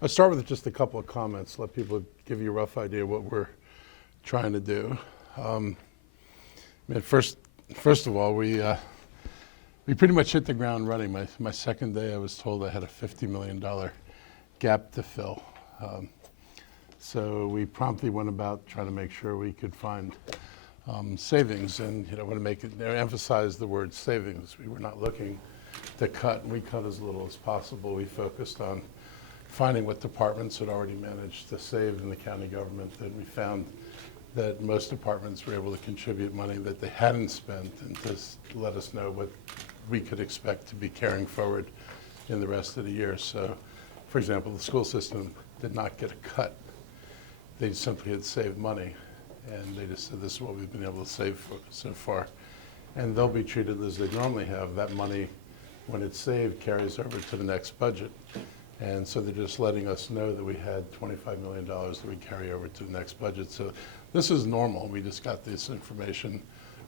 I'll start with just a couple of comments, let people give you a rough idea what we're trying to do. I mean, first of all, we pretty much hit the ground running. My second day, I was told I had a $50 million gap to fill. So we promptly went about trying to make sure we could find savings, and I want to emphasize the word savings. We were not looking to cut, and we cut as little as possible. We focused on finding what departments had already managed to save in the county government, and we found that most departments were able to contribute money that they hadn't spent, and just let us know what we could expect to be carrying forward in the rest of the year. So, for example, the school system did not get a cut. They simply had saved money, and they just said, this is what we've been able to save so far. And they'll be treated as they normally have. That money, when it's saved, carries over to the next budget. And so they're just letting us know that we had $25 million that we carry over to the next budget. So this is normal. We just got this information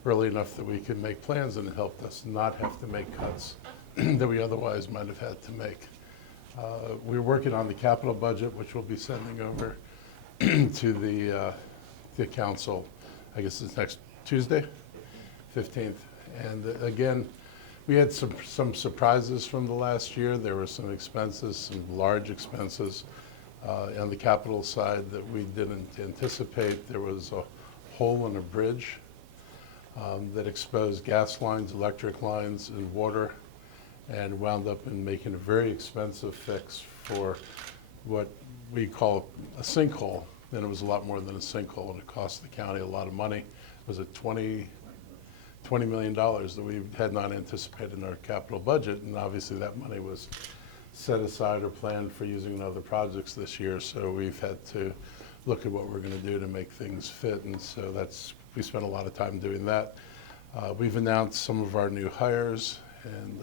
early enough that we could make plans, and it helped us not have to make cuts that we otherwise might have had to make. We're working on the capital budget, which we'll be sending over to the council, I guess it's next Tuesday, 15th. And again, we had some surprises from the last year. There were some expenses, some large expenses on the capital side that we didn't anticipate. There was a hole in a bridge that exposed gas lines, electric lines, and water, and wound up in making a very expensive fix for what we call a sinkhole. And it was a lot more than a sinkhole, and it cost the county a lot of money. Was it $20 million that we had not anticipated in our capital budget, and obviously that money was set aside or planned for using in other projects this year, so we've had to look at what we're going to do to make things fit, and so we spent a lot of time doing that. We've announced some of our new hires, and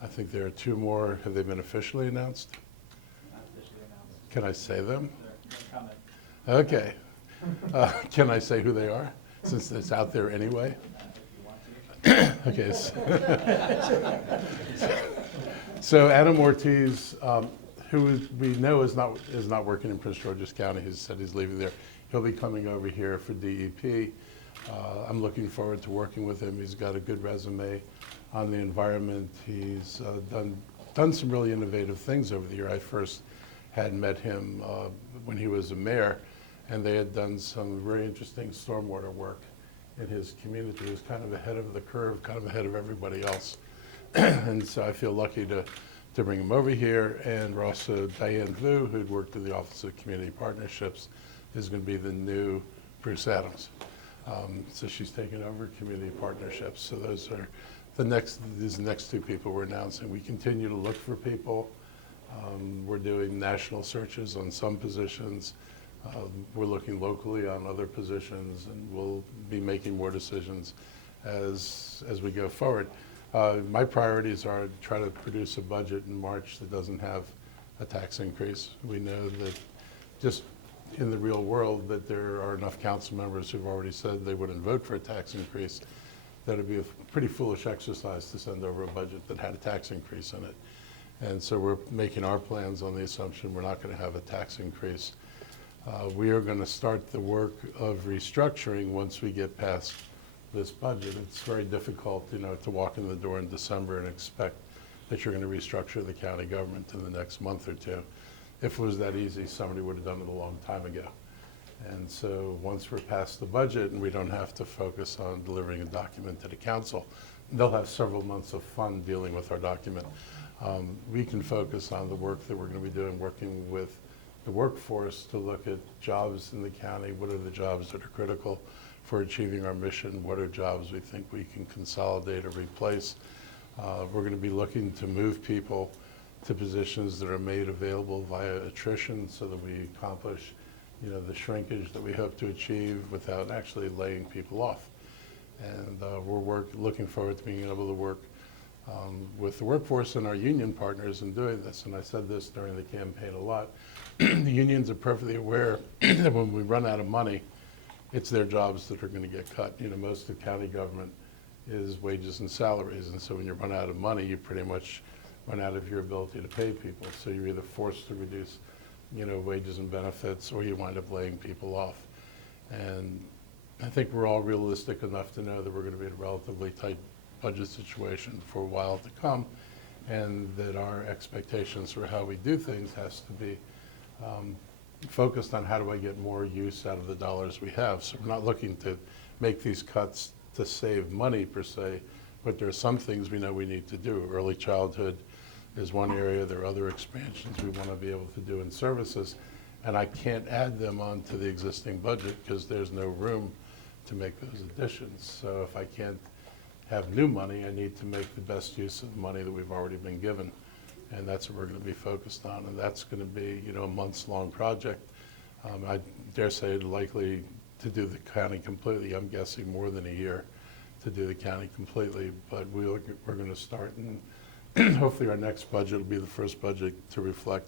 I think there are 2 more. Have they been officially announced? Not officially announced. Can I say them? They're coming. Okay. Can I say who they are, since it's out there anyway? Okay. So Adam Ortiz, who we know is not working in Prince George's County, he said he's leaving there. He'll be coming over here for DEP. I'm looking forward to working with him. He's got a good resume on the environment. He's done some really innovative things over the year. I first had met him when he was a mayor, and they had done some very interesting stormwater work in his community. He was kind of ahead of the curve, kind of ahead of everybody else. And so I feel lucky to bring him over here. And we're also Diane Vu, who'd worked in the Office of Community Partnerships, is going to be the new Bruce Adams. So she's taken over community partnerships. So those are these next 2 people we're announcing. We continue to look for people. We're doing national searches on some positions. We're looking locally on other positions, and we'll be making more decisions as we go forward. My priorities are to try to produce a budget in March that doesn't have a tax increase. We know that just in the real world that there are enough council members who've already said they wouldn't vote for a tax increase. That would be a pretty foolish exercise to send over a budget that had a tax increase in it. And so we're making our plans on the assumption we're not going to have a tax increase. We are going to start the work of restructuring once we get past this budget. It's very difficult, to walk in the door in December and expect that you're going to restructure the county government in the next month or 2. If it was that easy, somebody would have done it a long time ago. And so once we're past the budget and we don't have to focus on delivering a document to the council, they'll have several months of fun dealing with our document. We can focus on the work that we're going to be doing, working with the workforce to look at jobs in the county. What are the jobs that are critical for achieving our mission? What are jobs we think we can consolidate or replace? We're going to be looking to move people to positions that are made available via attrition so that we accomplish the shrinkage that we hope to achieve without actually laying people off. And we're looking forward to being able to work with the workforce and our union partners in doing this. And I said this during the campaign a lot. The unions are perfectly aware that when we run out of money, it's their jobs that are going to get cut. Most of county government is wages and salaries. And so when you run out of money, you pretty much run out of your ability to pay people. So you're either forced to reduce wages and benefits, or you wind up laying people off. And I think we're all realistic enough to know that we're going to be in a relatively tight budget situation for a while to come, and that our expectations for how we do things has to be focused on how do I get more use out of the dollars we have. So we're not looking to make these cuts to save money per se, but there are some things we know we need to do. Early childhood is one area. There are other expansions we want to be able to do in services, and I can't add them onto the existing budget because there's no room to make those additions. So if I can't have new money, I need to make the best use of the money that we've already been given, and that's what we're going to be focused on, and that's going to be a months-long project. I dare say likely to do the county completely. I'm guessing more than a year to do the county completely, but we're going to start, and hopefully our next budget will be the first budget to reflect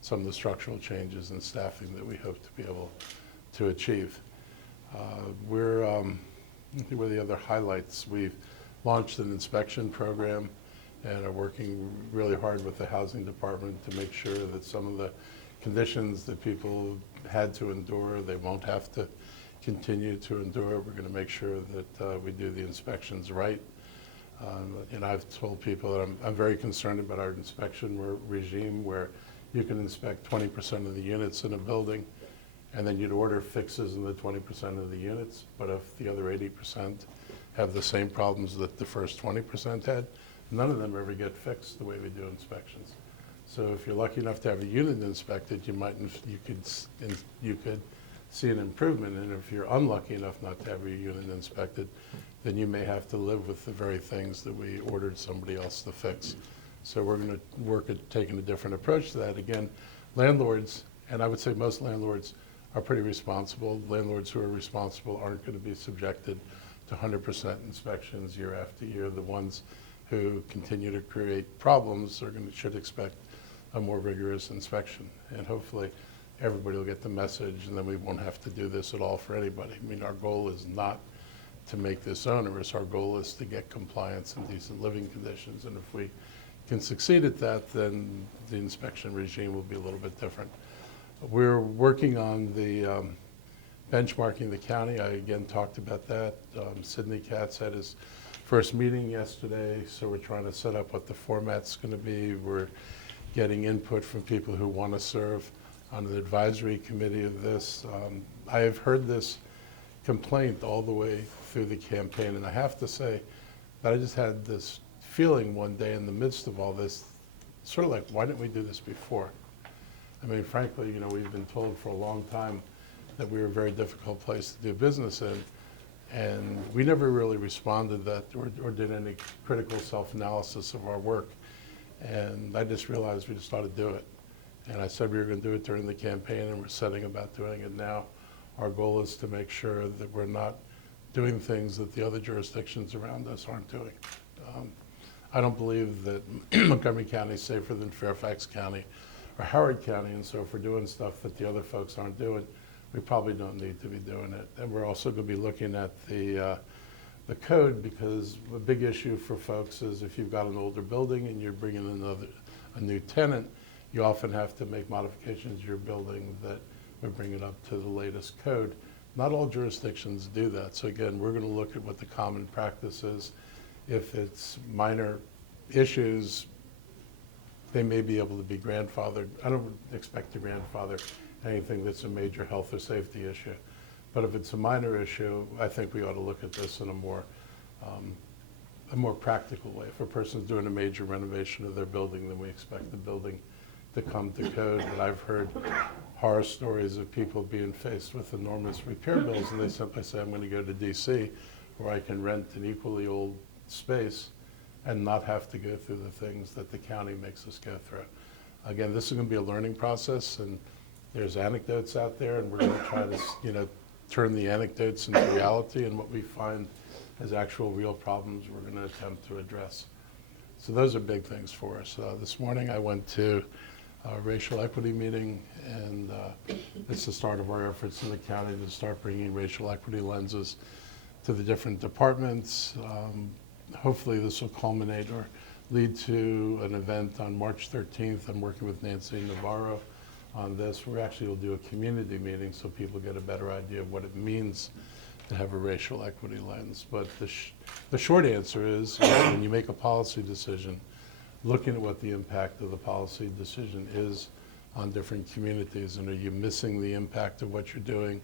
some of the structural changes in staffing that we hope to be able to achieve. I think one of the other highlights, we've launched an inspection program and are working really hard with the housing department to make sure that some of the conditions that people had to endure, they won't have to continue to endure. We're going to make sure that we do the inspections right. And I've told people that I'm very concerned about our inspection regime, where you can inspect 20% of the units in a building, and then you'd order fixes in the 20% of the units. But if the other 80% have the same problems that the first 20% had, none of them ever get fixed the way we do inspections. So if you're lucky enough to have a unit inspected, you could see an improvement. And if you're unlucky enough not to have your unit inspected, then you may have to live with the very things that we ordered somebody else to fix. So we're going to work at taking a different approach to that. Again, landlords, and I would say most landlords, are pretty responsible. Landlords who are responsible aren't going to be subjected to 100% inspections year after year. The ones who continue to create problems should expect a more rigorous inspection. And hopefully everybody will get the message, and then we won't have to do this at all for anybody. I mean, our goal is not to make this onerous. Our goal is to get compliance and decent living conditions. And if we can succeed at that, then the inspection regime will be a little bit different. We're working on the benchmarking the county. I again talked about that. Sidney Katz had his first meeting yesterday, so we're trying to set up what the format's going to be. We're getting input from people who want to serve on the advisory committee of this. I have heard this complaint all the way through the campaign, and I have to say that I just had this feeling one day in the midst of all this, sort of like, why didn't we do this before? I mean, frankly, we've been told for a long time that we were a very difficult place to do business in, and we never really responded to that or did any critical self-analysis of our work. And I just realized we just ought to do it. And I said we were going to do it during the campaign, and we're setting about doing it now. Our goal is to make sure that we're not doing things that the other jurisdictions around us aren't doing. I don't believe that Montgomery County is safer than Fairfax County or Howard County, and so if we're doing stuff that the other folks aren't doing, we probably don't need to be doing it. And we're also going to be looking at the code, because a big issue for folks is if you've got an older building and you're bringing in a new tenant, you often have to make modifications to your building that would bring it up to the latest code. Not all jurisdictions do that. So again, we're going to look at what the common practice is. If it's minor issues, they may be able to be grandfathered. I don't expect to grandfather anything that's a major health or safety issue. But if it's a minor issue, I think we ought to look at this in a more practical way. If a person's doing a major renovation of their building, then we expect the building to come to code. But I've heard horror stories of people being faced with enormous repair bills, and they simply say, I'm going to go to DC, where I can rent an equally old space and not have to go through the things that the county makes us go through. Again, this is going to be a learning process, and there's anecdotes out there, and we're going to try to turn the anecdotes into reality, and what we find as actual real problems we're going to attempt to address. So those are big things for us. This morning I went to a racial equity meeting, and it's the start of our efforts in the county to start bringing racial equity lenses to the different departments. Hopefully this will culminate or lead to an event on March 13th. I'm working with Nancy Navarro on this. We actually will do a community meeting so people get a better idea of what it means to have a racial equity lens. But the short answer is, when you make a policy decision, looking at what the impact of the policy decision is on different communities, and are you missing the impact of what you're doing?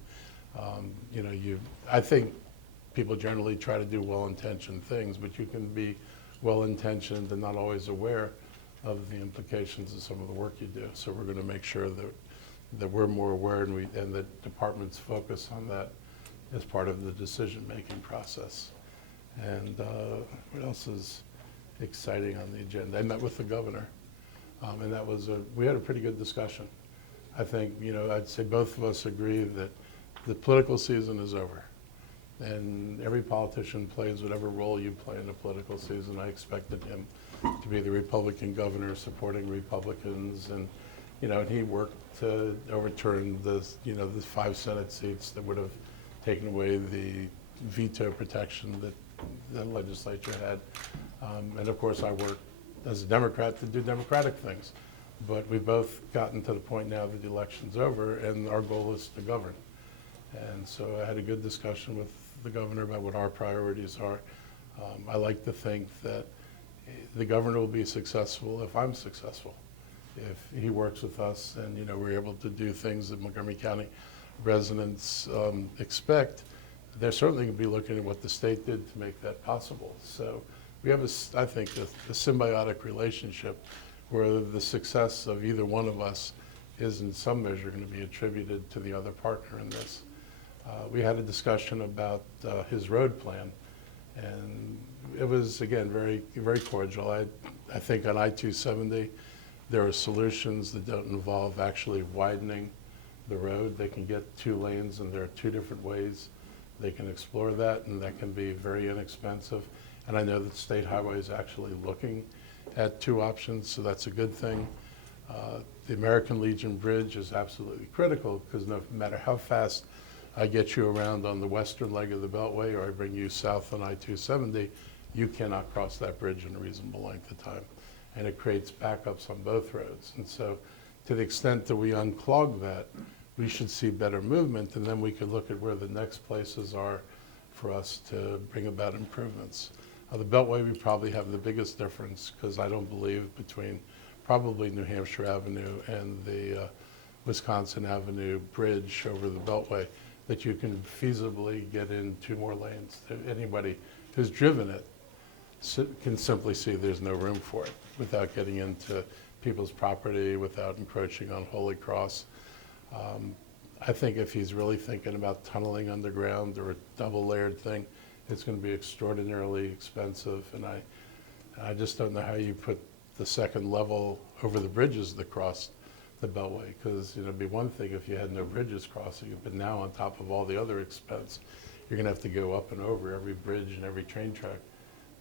I think people generally try to do well-intentioned things, but you can be well-intentioned and not always aware of the implications of some of the work you do. So we're going to make sure that we're more aware, and that departments focus on that as part of the decision-making process. And what else is exciting on the agenda? I met with the governor, and we had a pretty good discussion. I think, I'd say both of us agree that the political season is over, and every politician plays whatever role you play in a political season. I expected him to be the Republican governor supporting Republicans, and he worked to overturn the 5 Senate seats that would have taken away the veto protection that the legislature had. And of course, I work as a Democrat to do Democratic things. But we've both gotten to the point now that the election's over, and our goal is to govern. And so I had a good discussion with the governor about what our priorities are. I like to think that the governor will be successful if I'm successful. If he works with us and we're able to do things that Montgomery County residents expect, they're certainly going to be looking at what the state did to make that possible. So we have, I think, a symbiotic relationship where the success of either one of us is in some measure going to be attributed to the other partner in this. We had a discussion about his road plan, and it was, again, very, very cordial. I think on I-270, there are solutions that don't involve actually widening the road. They can get 2 lanes, and there are 2 different ways they can explore that, and that can be very inexpensive. And I know that State Highway is actually looking at 2 options, so that's a good thing. The American Legion Bridge is absolutely critical, because no matter how fast I get you around on the western leg of the Beltway, or I bring you south on I-270, you cannot cross that bridge in a reasonable length of time. And it creates backups on both roads. And so to the extent that we unclog that, we should see better movement, and then we could look at where the next places are for us to bring about improvements. The Beltway, we probably have the biggest difference, because I don't believe between probably New Hampshire Avenue and the Wisconsin Avenue Bridge over the Beltway that you can feasibly get in 2 more lanes. Anybody who's driven it can simply see there's no room for it without getting into people's property, without encroaching on Holy Cross. I think if he's really thinking about tunneling underground or a double-layered thing, it's going to be extraordinarily expensive, and I just don't know how you put the second level over the bridges that cross the Beltway, because it'd be one thing if you had no bridges crossing it, but now on top of all the other expense, you're going to have to go up and over every bridge and every train track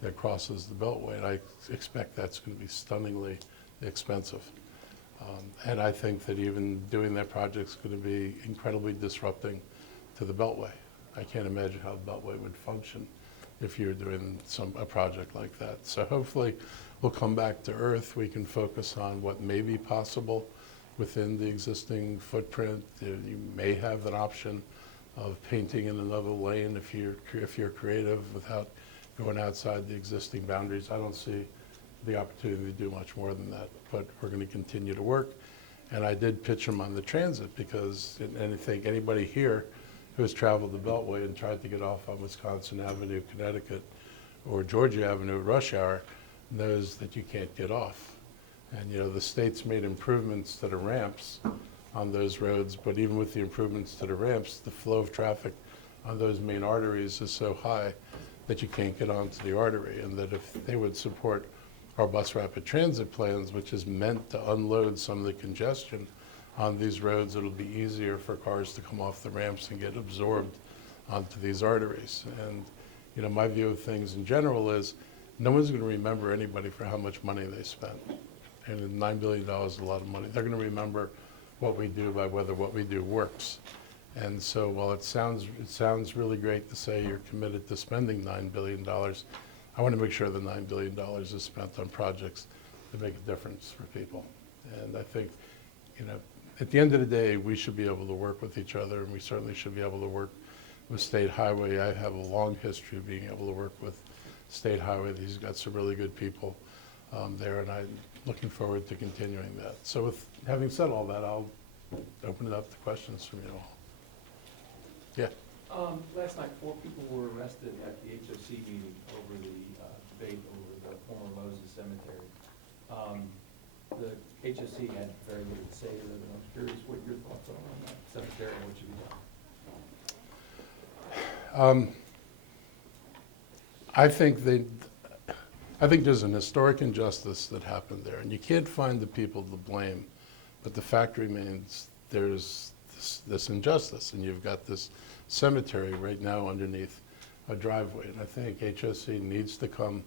that crosses the Beltway, and I expect that's going to be stunningly expensive. And I think that even doing that project is going to be incredibly disrupting to the Beltway. I can't imagine how the Beltway would function if you were doing a project like that. So hopefully we'll come back to earth. We can focus on what may be possible within the existing footprint. You may have an option of painting in another lane if you're creative without going outside the existing boundaries. I don't see the opportunity to do much more than that, but we're going to continue to work. And I did pitch them on the transit, because I think anybody here who has traveled the Beltway and tried to get off on Wisconsin Avenue, Connecticut, or Georgia Avenue at rush hour knows that you can't get off. And the state's made improvements to the ramps on those roads, but even with the improvements to the ramps, the flow of traffic on those main arteries is so high that you can't get onto the artery. And that if they would support our bus rapid transit plans, which is meant to unload some of the congestion on these roads, it'll be easier for cars to come off the ramps and get absorbed onto these arteries. And my view of things in general is no one's going to remember anybody for how much money they spent. And $9 billion is a lot of money. They're going to remember what we do by whether what we do works. And so while it sounds really great to say you're committed to spending $9 billion, I want to make sure the $9 billion is spent on projects that make a difference for people. And I think, at the end of the day, we should be able to work with each other, and we certainly should be able to work with State Highway. I have a long history of being able to work with State Highway. He's got some really good people there, and I'm looking forward to continuing that. So with having said all that, I'll open it up to questions from you all. Yeah. Last night, 4 people were arrested at the HOC meeting over the debate over the former Moses Cemetery. The HOC had very little to say to it, and I'm curious what your thoughts are on that cemetery and what should be done. I think there's an historic injustice that happened there, and you can't find the people to blame, but the fact remains there's this injustice, and you've got this cemetery right now underneath a driveway, and I think HOC needs to come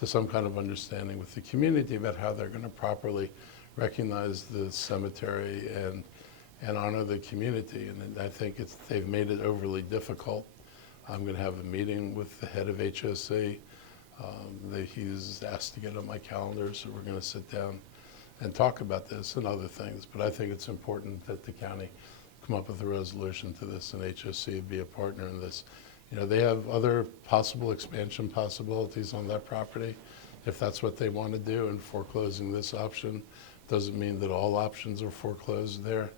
to some kind of understanding with the community about how they're going to properly recognize the cemetery and honor the community, and I think they've made it overly difficult. I'm going to have a meeting with the head of HOC. He's asked to get on my calendar, so we're going to sit down and talk about this and other things. But I think it's important that the county come up with a resolution to this and HOC be a partner in this. You know, they have other possible expansion possibilities on that property. If that's what they want to do, and foreclosing this option doesn't mean that all options are foreclosed there.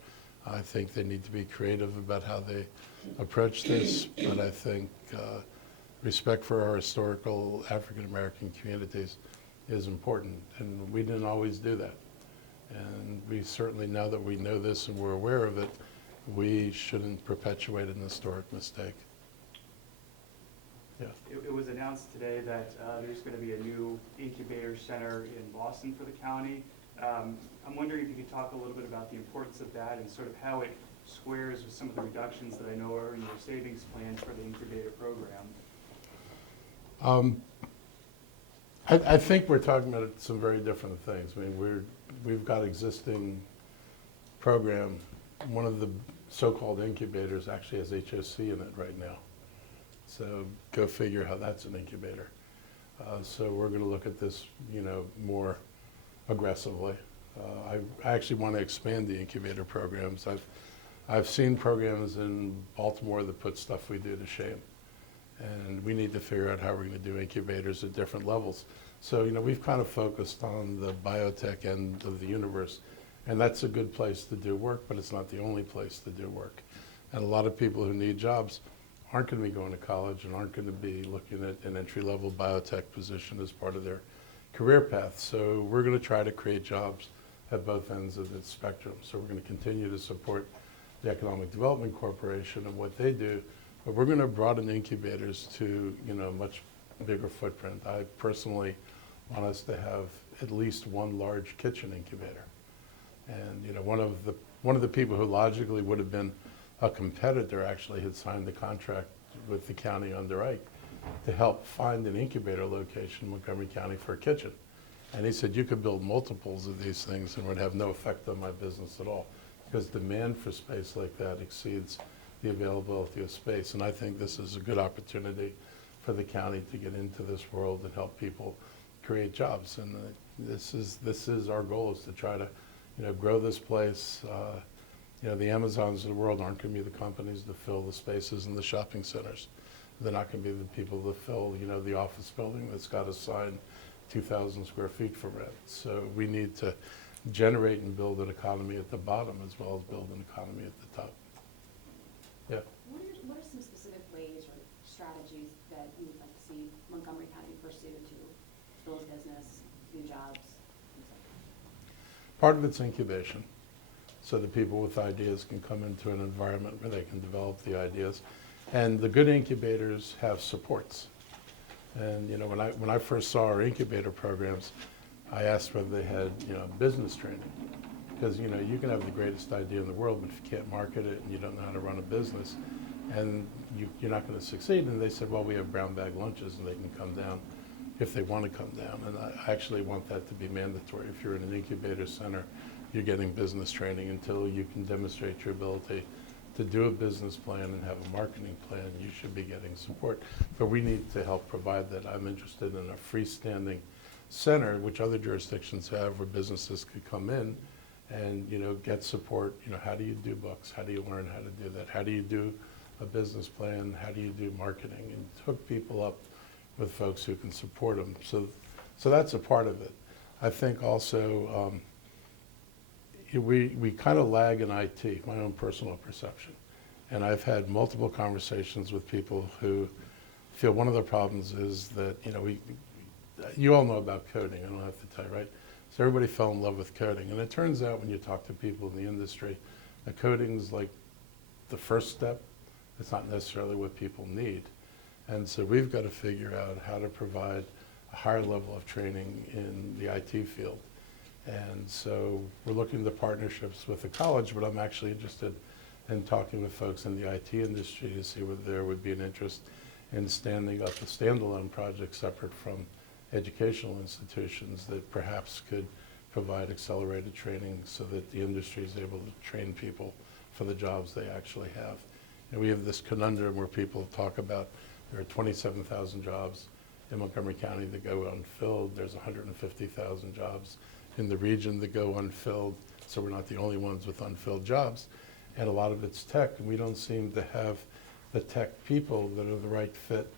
I think they need to be creative about how they approach this, but I think respect for our historical African-American communities is important, and we didn't always do that. And we certainly, now that we know this and we're aware of it, we shouldn't perpetuate an historic mistake. Yeah. It was announced today that there's going to be a new incubator center in Boston for the county. I'm wondering if you could talk a little bit about the importance of that and sort of how it squares with some of the reductions that I know are in your savings plan for the incubator program. I think we're talking about some very different things. I mean, we've got existing program. One of the so-called incubators actually has HOC in it right now. So go figure how that's an incubator. So we're going to look at this, you know, more aggressively. I actually want to expand the incubator programs. I've seen programs in Baltimore that put stuff we do to shame. And we need to figure out how we're going to do incubators at different levels. So, you know, we've kind of focused on the biotech end of the universe, and that's a good place to do work, but it's not the only place to do work. And a lot of people who need jobs aren't going to be going to college and aren't going to be looking at an entry-level biotech position as part of their career path. So we're going to try to create jobs at both ends of the spectrum. So we're going to continue to support the Economic Development Corporation and what they do, but we're going to broaden incubators to, you know, much bigger footprint. I personally want us to have at least one large kitchen incubator. And, you know, one of the people who logically would have been a competitor actually had signed the contract with the county under Ike to help find an incubator location in Montgomery County for a kitchen. And he said, you could build multiples of these things and it would have no effect on my business at all, because demand for space like that exceeds the availability of space. And I think this is a good opportunity for the county to get into this world and help people create jobs. And this is our goal, is to try to, you know, grow this place. You know, the Amazons of the world aren't going to be the companies that fill the spaces in the shopping centers. They're not going to be the people that fill, you know, the office building that's got assigned 2,000 square feet for rent. So we need to generate and build an economy at the bottom as well as build an economy at the top. Yeah. What are some specific ways or strategies that you would like to see Montgomery County pursue to build business, new jobs, things like that? Part of it's incubation, so that people with ideas can come into an environment where they can develop the ideas. And the good incubators have supports. And, you know, when I first saw our incubator programs, I asked whether they had, you know, business training. Because, you know, you can have the greatest idea in the world, but if you can't market it and you don't know how to run a business, and you're not going to succeed. And they said, well, we have brown bag lunches and they can come down if they want to come down. And I actually want that to be mandatory. If you're in an incubator center, you're getting business training until you can demonstrate your ability to do a business plan and have a marketing plan. You should be getting support. But we need to help provide that. I'm interested in a freestanding center, which other jurisdictions have, where businesses could come in and, get support. How do you do books? How do you learn how to do that? How do you do a business plan? How do you do marketing? And hook people up with folks who can support them. So that's a part of it. I think also we kind of lag in IT, my own personal perception. And I've had multiple conversations with people who feel one of the problems is that, you all know about coding, I don't have to tell you, right? So everybody fell in love with coding. And it turns out when you talk to people in the industry, that coding's like the first step. It's not necessarily what people need. And so we've got to figure out how to provide a higher level of training in the IT field. And so we're looking at the partnerships with the college, but I'm actually interested in talking with folks in the IT industry to see whether there would be an interest in standing up a standalone project separate from educational institutions that perhaps could provide accelerated training so that the industry is able to train people for the jobs they actually have. And we have this conundrum where people talk about there are 27,000 jobs in Montgomery County that go unfilled. There's 150,000 jobs in the region that go unfilled, so we're not the only ones with unfilled jobs. And a lot of it's tech, and we don't seem to have the tech people that are the right fit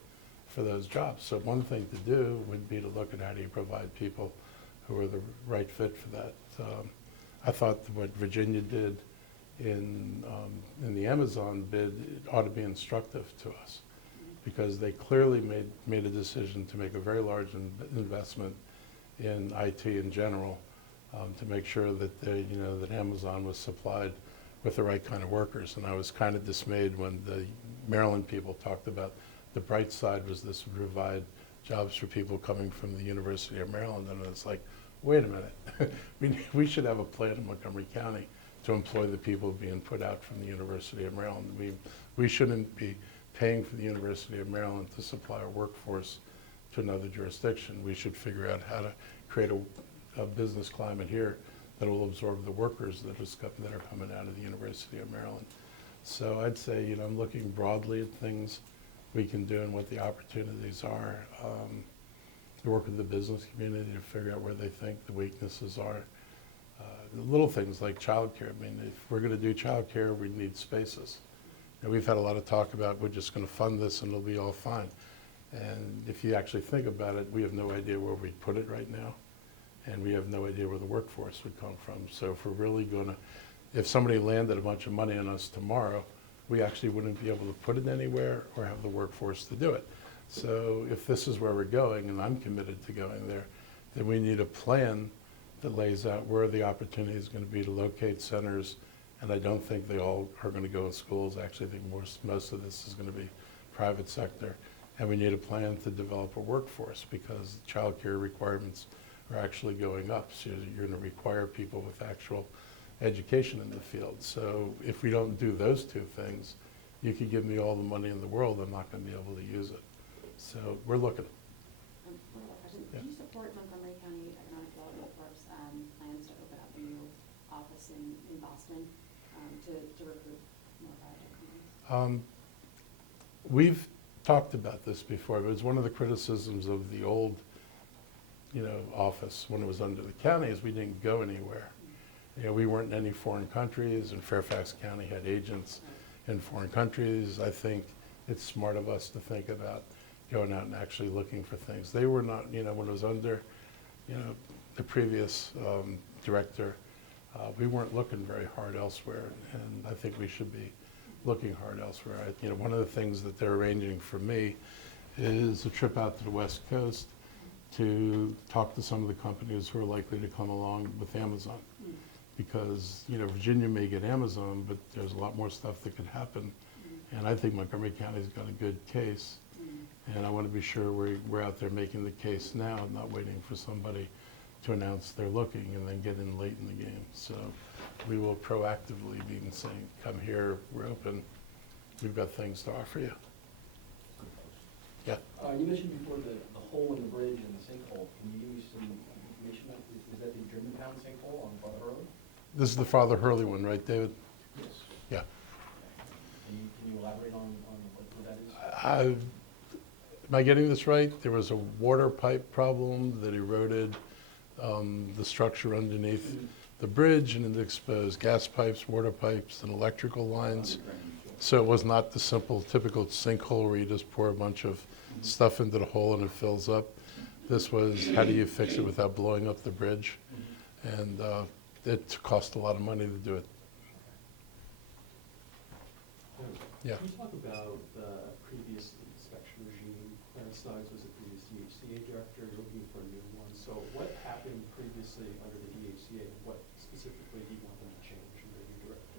for those jobs. So one thing to do would be to look at how do you provide people who are the right fit for that. I thought what Virginia did in the Amazon bid ought to be instructive to us, because they clearly made a decision to make a very large investment in IT in general, to make sure that that Amazon was supplied with the right kind of workers. And I was kind of dismayed when the Maryland people talked about the bright side was this would provide jobs for people coming from the University of Maryland. And it's like, wait a minute, we should have a plan in Montgomery County to employ the people being put out from the University of Maryland. We shouldn't be paying for the University of Maryland to supply a workforce to another jurisdiction. We should figure out how to create a business climate here that will absorb the workers that are coming out of the University of Maryland. So I'd say, I'm looking broadly at things we can do and what the opportunities are. To work with the business community to figure out where they think the weaknesses are. Little things like childcare. If we're going to do childcare, we need spaces. And we've had a lot of talk about we're just going to fund this and it'll be all fine. And if you actually think about it, we have no idea where we'd put it right now. And we have no idea where the workforce would come from. So if we're really going to, if somebody landed a bunch of money on us tomorrow, we actually wouldn't be able to put it anywhere or have the workforce to do it. So if this is where we're going, and I'm committed to going there, then we need a plan that lays out where the opportunity is going to be to locate centers. And I don't think they all are going to go in schools. I actually think most of this is going to be private sector. And we need a plan to develop a workforce, because child care requirements are actually going up. So you're going to require people with actual education in the field. So if we don't do those two things, you could give me all the money in the world, I'm not going to be able to use it. So we're looking. One other question. Yeah. Do you support Montgomery County Economic Development Corp's plans to open up a new office in Boston to recruit more private companies? We've talked about this before. It was one of the criticisms of the old office when it was under the county is we didn't go anywhere. We weren't in any foreign countries, and Fairfax County had agents in foreign countries. I think it's smart of us to think about going out and actually looking for things. They were not, when it was under, the previous director, we weren't looking very hard elsewhere, and I think we should be looking hard elsewhere. One of the things that they're arranging for me is a trip out to the West Coast to talk to some of the companies who are likely to come along with Amazon. Because, Virginia may get Amazon, but there's a lot more stuff that could happen. And I think Montgomery County's got a good case. And I want to be sure we're out there making the case now, not waiting for somebody to announce they're looking and then get in late in the game. So we will proactively be saying, come here, we're open, we've got things to offer you. Yeah. You mentioned before the hole in the bridge and the sinkhole. Can you give me some information on, is that the Germantown sinkhole on Father Hurley? This is the Father Hurley one, right, David? Yes. Yeah. Can you elaborate on what that is? Am I getting this right? There was a water pipe problem that eroded the structure underneath the bridge, and it exposed gas pipes, water pipes, and electrical lines. So it was not the simple, typical sinkhole where you just pour a bunch of stuff into the hole and it fills up. This was, how do you fix it without blowing up the bridge? And it cost a lot of money to do it. Yeah. Can you talk about the previous inspection regime? Clarence Stoggs was the previous DHCA director, you're looking for a new one. So what happened previously under the DHCA, and what specifically do you want them to change under the new director?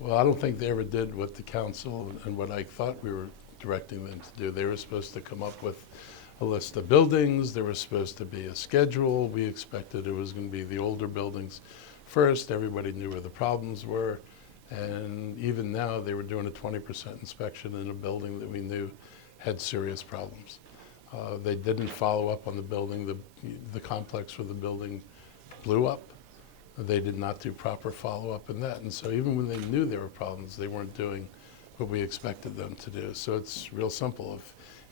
Well, I don't think they ever did what the council and what I thought we were directing them to do. They were supposed to come up with a list of buildings. There was supposed to be a schedule. We expected it was going to be the older buildings first. Everybody knew where the problems were. And even now, they were doing a 20% inspection in a building that we knew had serious problems. They didn't follow up on the building. The complex where the building blew up. They did not do proper follow-up in that. And so even when they knew there were problems, they weren't doing what we expected them to do. So it's real simple.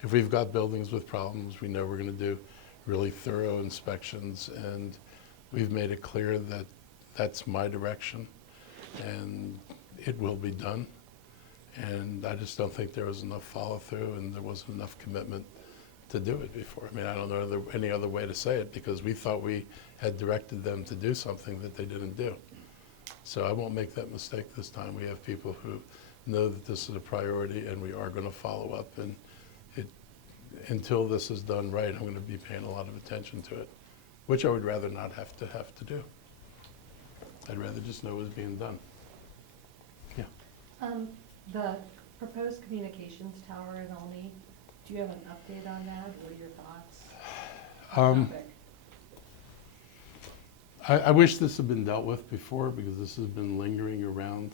If we've got buildings with problems, we know we're going to do really thorough inspections. And we've made it clear that that's my direction. And it will be done. And I just don't think there was enough follow-through and there wasn't enough commitment to do it before. I mean, I don't know any other way to say it, because we thought we had directed them to do something that they didn't do. So I won't make that mistake this time. We have people who know that this is a priority and we are going to follow up. And until this is done right, I'm going to be paying a lot of attention to it, which I would rather not have to do. I'd rather just know it's being done. Yeah. The proposed communications tower in Olney, do you have an update on that? What are your thoughts? Topic. I wish this had been dealt with before, because this has been lingering around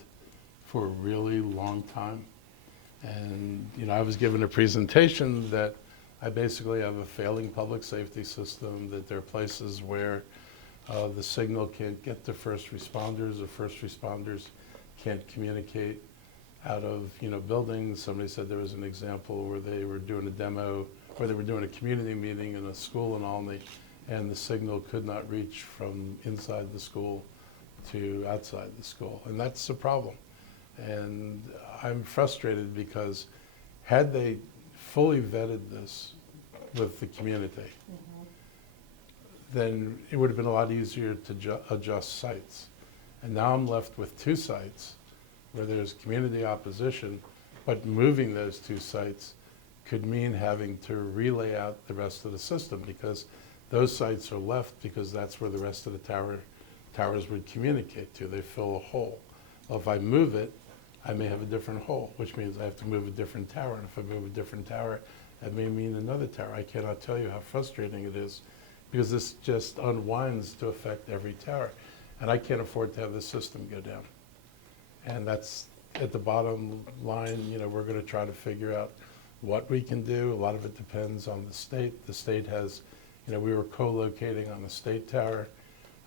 for a really long time. And, you know, I was given a presentation that I basically have a failing public safety system, that there are places where the signal can't get to first responders, or first responders can't communicate out of, you know, buildings. Somebody said there was an example where they were doing a demo, where they were doing a community meeting in a school in Olney, and the signal could not reach from inside the school to outside the school. And that's a problem. And I'm frustrated because had they fully vetted this with the community, then it would have been a lot easier to adjust sites. And now I'm left with 2 sites where there's community opposition, but moving those 2 sites could mean having to relay out the rest of the system, because those sites are left because that's where the rest of the towers would communicate to. They fill a hole. Well, if I move it, I may have a different hole, which means I have to move a different tower. And if I move a different tower, that may mean another tower. I cannot tell you how frustrating it is, because this just unwinds to affect every tower. And I can't afford to have the system go down. And that's at the bottom line. You know, we're going to try to figure out what we can do. A lot of it depends on the state. The state has, you know, we were co-locating on a state tower.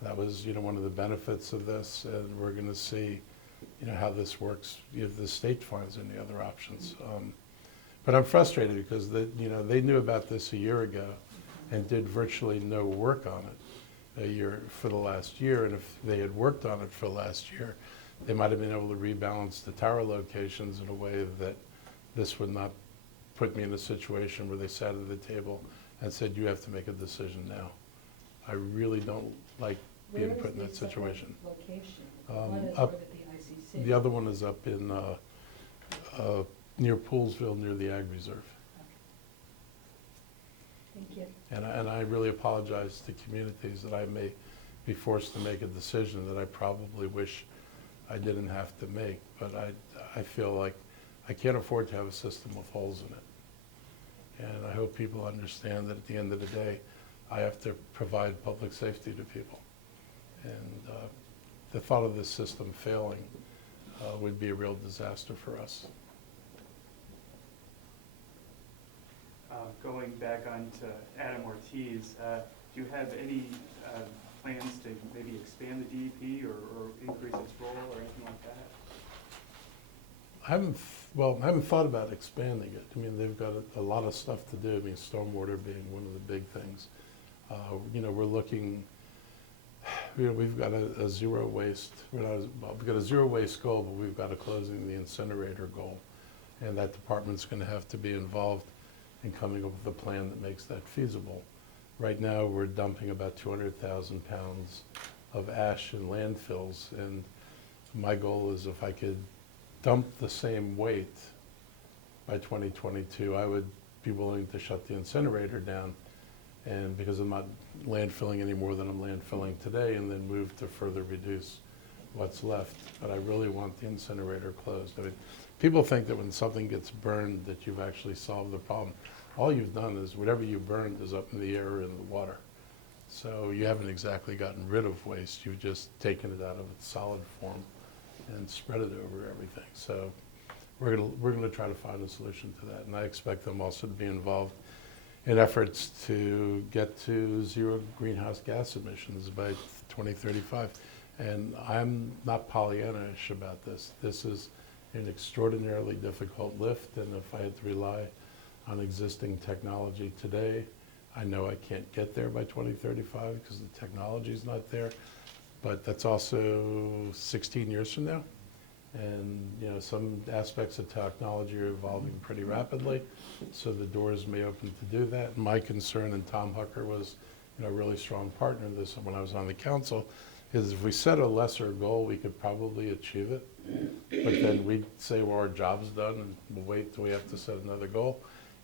That was, you know, one of the benefits of this. And we're going to see, you know, how this works if the state finds any other options. But I'm frustrated because you know, they knew about this a year ago and did virtually no work on it for the last year. And if they had worked on it for the last year, they might have been able to rebalance the tower locations in a way that this would not put me in a situation where they sat at the table and said, you have to make a decision now. I really don't like being put in that situation. Location? Um, One is up- over at the ICC. The other one is up in near Poolsville, near the Ag Reserve. Thank you. And I really apologize to communities that I may be forced to make a decision that I probably wish I didn't have to make. But I feel like I can't afford to have a system with holes in it. And I hope people understand that at the end of the day, I have to provide public safety to people. And the thought of this system failing would be a real disaster for us. Going back on to Adam Ortiz, do you have any plans to maybe expand the DEP or increase its role or anything like that? I haven't thought about expanding it. I mean, they've got a lot of stuff to do. I mean, stormwater being one of the big things. You know, we're looking we've got a zero waste, well, we've got a zero waste goal, but we've got a closing the incinerator goal. And that department's gonna have to be involved in coming up with a plan that makes that feasible. Right now, we're dumping about 200,000 pounds of ash in landfills, and my goal is if I could dump the same weight by 2022, I would be willing to shut the incinerator down, and because I'm not landfilling any more than I'm landfilling today, and then move to further reduce what's left. But I really want the incinerator closed. I mean, people think that when something gets burned that you've actually solved the problem. All you've done is whatever you burned is up in the air or in the water. So you haven't exactly gotten rid of waste, you've just taken it out of its solid form and spread it over everything. So we're gonna try to find a solution to that, and I expect them also to be involved in efforts to get to zero greenhouse gas emissions by 2035. And I'm not Pollyanna-ish about this. This is an extraordinarily difficult lift, and if I had to rely on existing technology today, I know I can't get there by 2035 because the technology is not there, but that's also 16 years from now. And you know, some aspects of technology are evolving pretty rapidly, so the doors may open to do that. My concern, and Tom Hucker was a really strong partner in this when I was on the council, is if we set a lesser goal, we could probably achieve it, but then we'd say, well, our job's done, and we'll wait till we have to set another goal.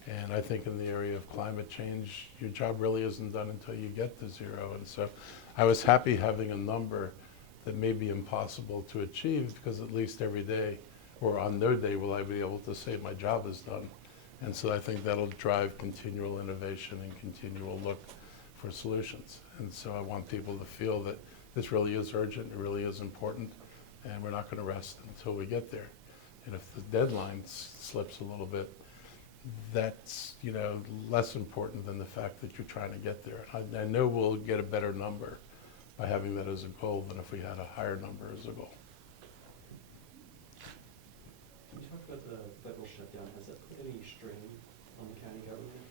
And I think in the area of climate change, your job really isn't done until you get to zero. And so I was happy having a number that may be impossible to achieve, because at least every day, or on no day, will I be able to say my job is done. And so I think that'll drive continual innovation and continual look for solutions. And so I want people to feel that this really is urgent, it really is important, and we're not going to rest until we get there. And if the deadline slips a little bit, that's less important than the fact that you're trying to get there. I know we'll get a better number by having that as a goal than if we had a higher number as a goal. Can you talk about the federal shutdown? Has that put any strain on the county government?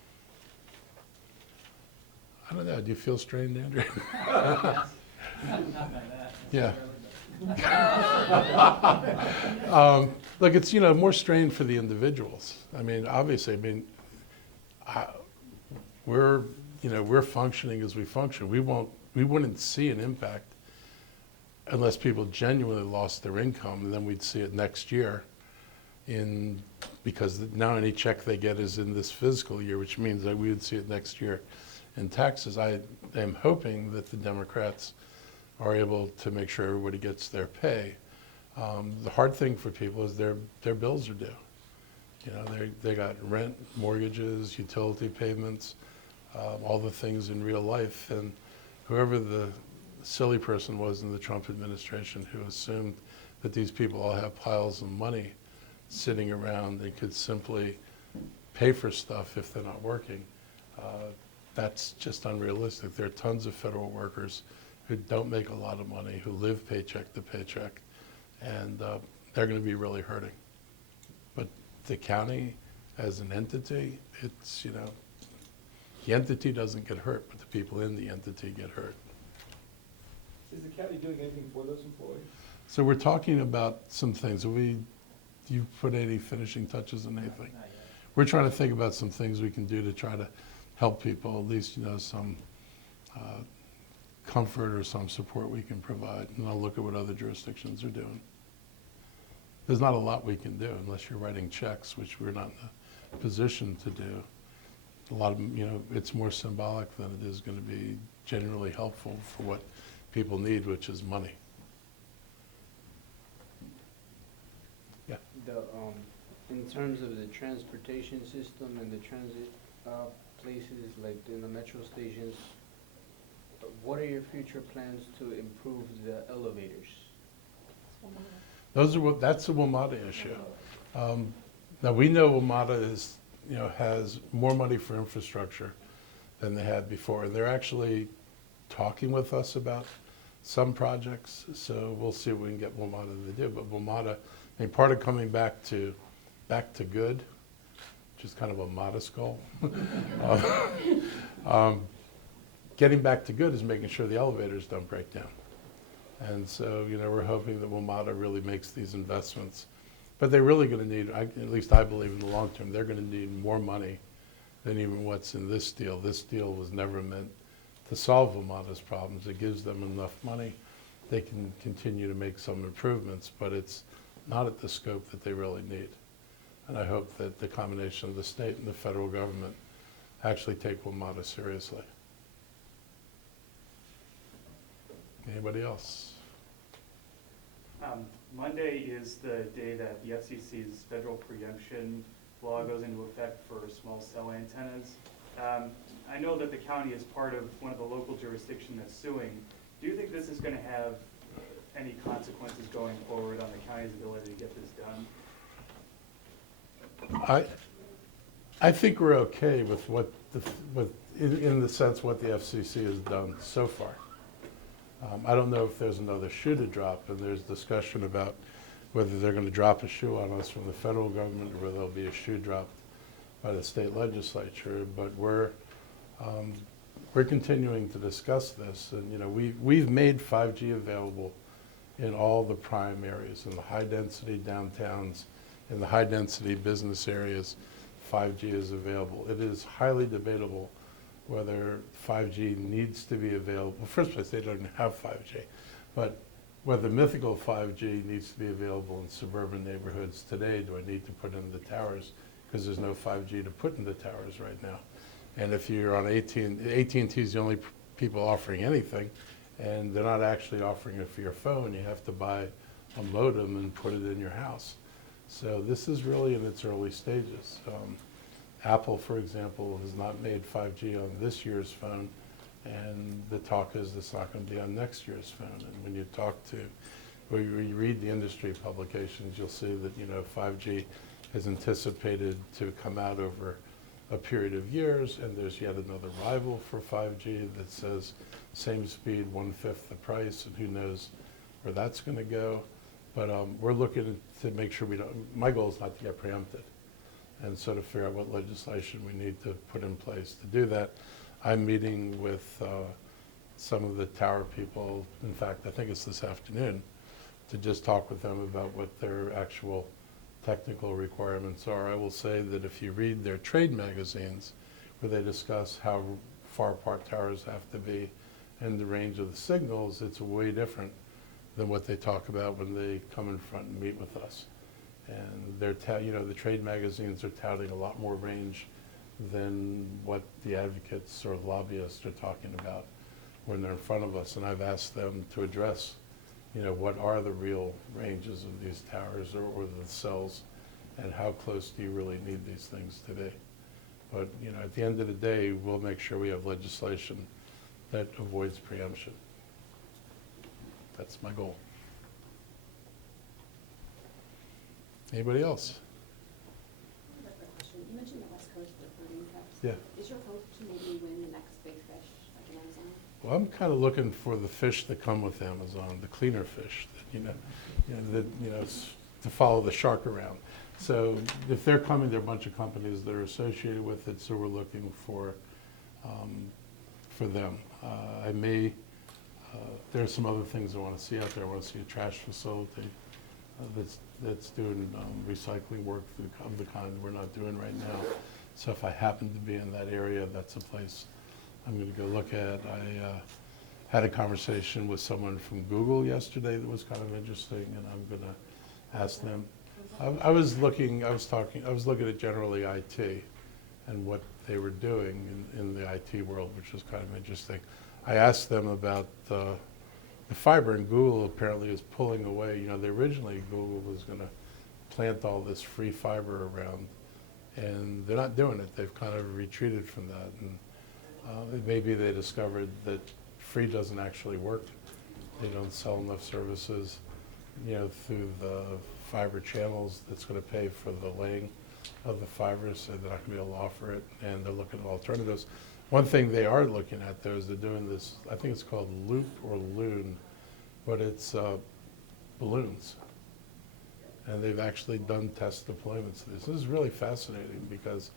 I don't know. Do you feel strained, Andrew? Not by that. Yeah. necessarily, Look, it's more strain for the individuals. I mean, obviously, we're functioning as we function. We wouldn't see an impact unless people genuinely lost their income, and then we'd see it next year. Because now any check they get is in this fiscal year, which means that we would see it next year in taxes. I am hoping that the Democrats are able to make sure everybody gets their pay. The hard thing for people is their bills are due. They got rent, mortgages, utility payments, all the things in real life. And whoever the silly person was in the Trump administration who assumed that these people all have piles of money sitting around and could simply pay for stuff if they're not working, that's just unrealistic. There are tons of federal workers who don't make a lot of money, who live paycheck to paycheck, and they're going to be really hurting. But the county, as an entity, it's, the entity doesn't get hurt, but the people in the entity get hurt. Is the county doing anything for those employees? So we're talking about some things. Do you put any finishing touches on anything? not yet. We're trying to think about some things we can do to try to help people, at least, some comfort or some support we can provide. And I'll look at what other jurisdictions are doing. There's not a lot we can do unless you're writing checks, which we're not in a position to do. A lot of, it's more symbolic than it is going to be genuinely helpful for what people need, which is money. Yeah. In terms of the transportation system and the transit places, like in the metro stations, what are your future plans to improve the elevators? That's a WMATA issue. Now we know WMATA is, has more money for infrastructure than they had before. They're actually talking with us about some projects, so we'll see what we can get WMATA to do. But WMATA, part of coming back to good, which is kind of a modest goal, getting back to good is making sure the elevators don't break down. And so, we're hoping that WMATA really makes these investments. But they're really going to need, at least I believe in the long term, they're going to need more money than even what's in this deal. This deal was never meant to solve WMATA's problems. It gives them enough money. They can continue to make some improvements, but it's not at the scope that they really need. And I hope that the combination of the state and the federal government actually take WMATA seriously. Anybody else? Monday is the day that the FCC's federal preemption law goes into effect for small cell antennas. I know that the county is part of one of the local jurisdictions that's suing. Do you think this is going to have any consequences going forward on the county's ability to get this done? I think we're okay with in the sense what the FCC has done so far. I don't know if there's another shoe to drop, and there's discussion about whether they're going to drop a shoe on us from the federal government or whether there'll be a shoe dropped by the state legislature. But we're continuing to discuss this, and we've made 5G available in all the prime areas, in the high-density downtowns, in the high-density business areas. 5G is available. It is highly debatable whether 5G needs to be available. Well, first place, they don't have 5G, but whether mythical 5G needs to be available in suburban neighborhoods today. Do I need to put in the towers? Because there's no 5G to put in the towers right now. And if you're on AT&T is the only people offering anything, and they're not actually offering it for your phone. You have to buy a modem and put it in your house. So this is really in its early stages. Apple, for example, has not made 5G on this year's phone, and the talk is it's not going to be on next year's phone. And when you read the industry publications, you'll see that 5G is anticipated to come out over a period of years, and there's yet another rival for 5G that says same speed, 1/5 the price, and who knows where that's going to go. But we're looking to make sure my goal is not to get preempted, and so to figure out what legislation we need to put in place to do that. I'm meeting with some of the tower people. In fact, I think it's this afternoon, to just talk with them about what their actual technical requirements are. I will say that if you read their trade magazines, where they discuss how far apart towers have to be and the range of the signals, it's way different than what they talk about when they come in front and meet with us. And the trade magazines are touting a lot more range than what the advocates or lobbyists are talking about when they're in front of us. And I've asked them to address, what are the real ranges of these towers or the cells, and how close do you really need these things to be? But, at the end of the day, we'll make sure we have legislation that avoids preemption. That's my goal. Anybody else? I have a quick question. You mentioned the West Coast recruiting trips. Yeah. Is your hope to maybe win the next big fish, like an Amazon? Well, I'm kind of looking for the fish that come with Amazon, the cleaner fish, to follow the shark around. So if they're coming, there are a bunch of companies that are associated with it, so we're looking for them. There are some other things I want to see out there. I want to see a trash facility that's doing recycling work of the kind we're not doing right now. So if I happen to be in that area, that's a place I'm going to go look at. I had a conversation with someone from Google yesterday that was kind of interesting, and I'm going to ask them. I was looking at generally IT and what they were doing in the IT world, which was kind of interesting. I asked them about the fiber, and Google apparently is pulling away. Originally Google was going to plant all this free fiber around, and they're not doing it. They've kind of retreated from that, and maybe they discovered that free doesn't actually work. They don't sell enough services, through the fiber channels that's going to pay for the laying of the fiber, so they're not going to be able to offer it, and they're looking at alternatives. One thing they are looking at, though, is they're doing this, I think it's called Loop or Loon, but it's balloons. And they've actually done test deployments of this. This is really fascinating because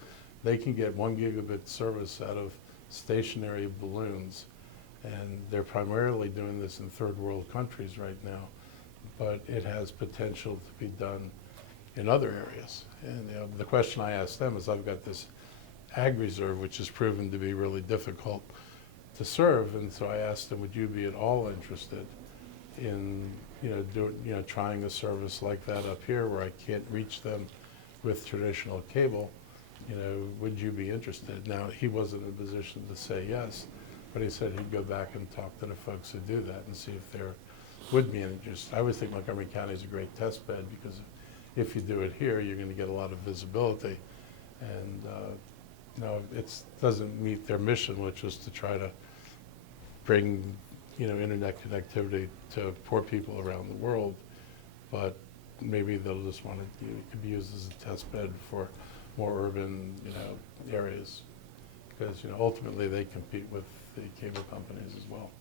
they can get 1 gigabit service out of stationary balloons, And they're primarily doing this in third world countries right now, but it has potential to be done in other areas. And the question I asked them is, I've got this ag reserve, which has proven to be really difficult to serve, and so I asked them, would you be at all interested in, trying a service like that up here where I can't reach them with traditional cable? Would you be interested? Now, he wasn't in a position to say yes, but he said he'd go back and talk to the folks who do that and see if there would be any interest. I always think Montgomery County is a great test bed, because if you do it here, you're going to get a lot of visibility. And it doesn't meet their mission, which is to try to bring internet connectivity to poor people around the world. But maybe they'll just want to, it could be used as a test bed for more urban areas, because ultimately they compete with the cable companies as well.